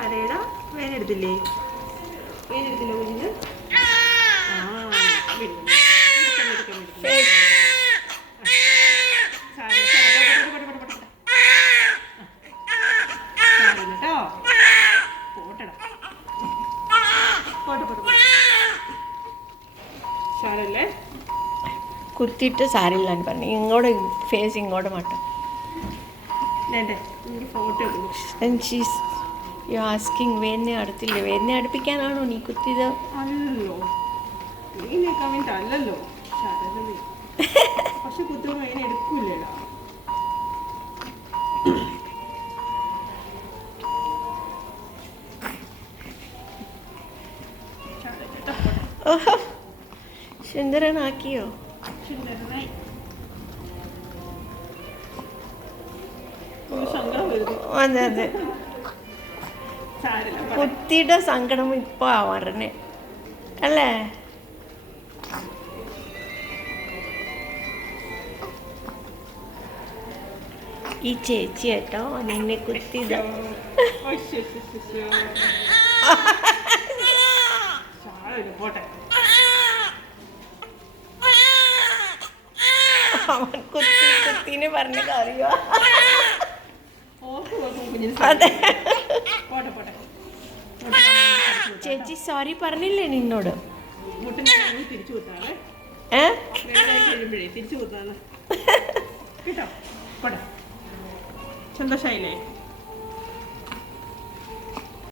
കരയടാ. വേനെടുത്തില്ലേ? വേനെടുത്തില്ല കുഞ്ഞിന്? കുത്തിയിട്ട് സാരില്ല എന്ന് പറഞ്ഞു. ഇങ്ങോട്ട് ഫേസ് ഇങ്ങോട്ട് മാറ്റും. ആസ്കിങ് വേദന അടുത്തില്ലേ? വേദന അടുപ്പിക്കാനാണോ നീ കുത്തിയത്? അല്ലല്ലോ, അല്ലല്ലോ. പക്ഷെ കുത്തുമ്പോ അതിനെ എടുക്കൂലേടാ. ഓഹോ, സുന്ദരനാക്കിയോ? അതെ അതെ, കുത്തിയുടെ സങ്കടം ഇപ്പൊ ആവാറന്നെ അല്ലേ? ഈ ചേച്ചി കേട്ടോ നിന്നെ കുത്തിയത്. അവൻ കുത്തിനെ പറഞ്ഞ കാര്യോ? അതെ, ചേച്ചി സോറി പറഞ്ഞില്ലേ നിന്നോട്? സന്തോഷായില്ലേ?